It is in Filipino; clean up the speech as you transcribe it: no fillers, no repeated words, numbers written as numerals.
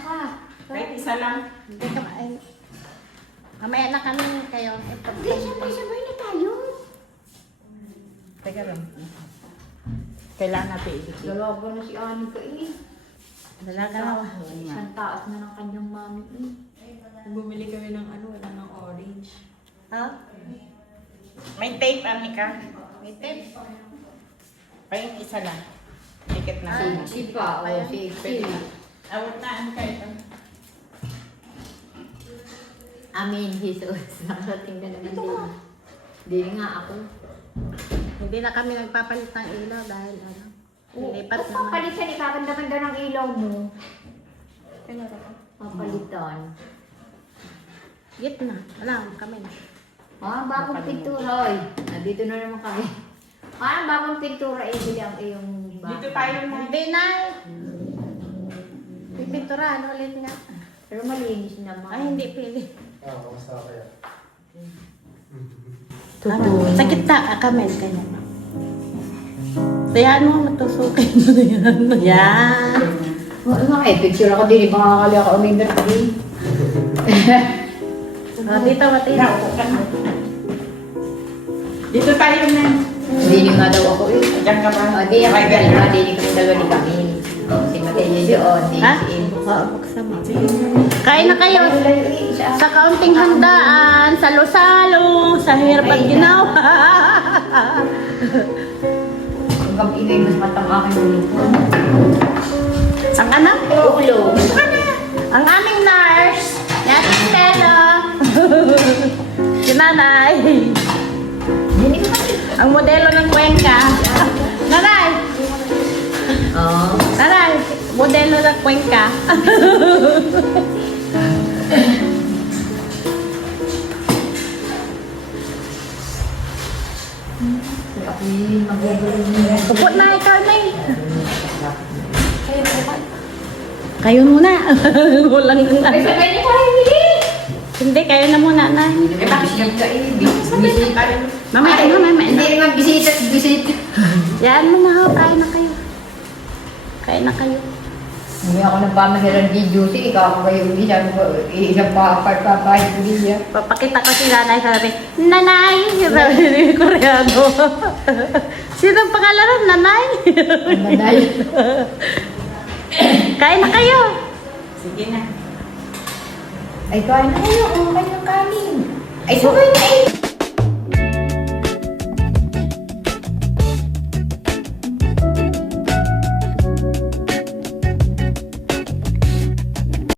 ka. Kahit isa lang. Hindi ka ay. Mamaya na kami kayo. Hindi, sabay-sabay na tayo. Teka lang. Kailangan natin ibigay. Dalaga na si Anika eh. Dalaga na. Isang taas na ng kanyang mami eh. Bumili kami ng ano, wala ng orange. Ha? May tape, Anika. May tape. Ay, isa lang. Ticket na. Si pa, o si Awat na, Anika ito. Amin, Jesus. Nakarating na naman din. Hindi nga ako. Hindi na kami nagpapalit ng ilaw dahil ano. Nilipat Kung naman. papalitan, ikaganda-ganda ng ilaw mo. Papalitan. Gitna. Wala kami. Bagong pintura oy. Nandito na naman kami. Bagong pintura eh, bili ang iyong Dito tayo na. Hindi na. Pipinturahan ulit nga. Pero malinis naman. Ay, hindi pili. Kamusta kaya? Sakit ta kami kanya. Sayaan mo matusukin mo yan. Yan. Oo nga eh, picture ako din. Makakali ako umimir ko din. Dito matira. Dito tayo na. Hindi nga daw ako eh. Diyan ka ba? Hindi ako galing nga, hindi kami dalawa ni Camille. Si Mateo doon, di Ha? si Emo. Oo, buksan mo. Kain na kayo. Layo eh, siya. Sa kaunting handaan, salo-salo, sa hirap at ginawa. Ang kamingay mas matang aking ulo ko. Ang anak? Ulo. Ang aming nurse. Yes, Stella. Si nanay. Hindi ko kasi. Ang modelo ng Cuenca. Nanay! Oo. Nanay! Modelo ng Cuenca. Ako yung magugulo niya. Supot na ikaw na eh. Kayo muna. Walang Ay, sabay niyo pa hindi. Hindi, kayo na muna, Nay. Eh, bakit ka eh? Bisita. Mamaya, mamaya. Hindi naman bisita. Yan mo na, kain na kayo. Kain na kayo. Hindi ako nagpamahiran di duty. Ikaw ako kayo hindi. Sabi ko, isang pa-apart ko niya. Papakita ko si nanay, sabi, Nanay! Sabi ni Koreano. Sinong pangalanan? Nanay? Nanay. Kain na kayo. Sige na. Ay, kain na kayo. Kung kayo ng kanin. Ay, sabay na eh.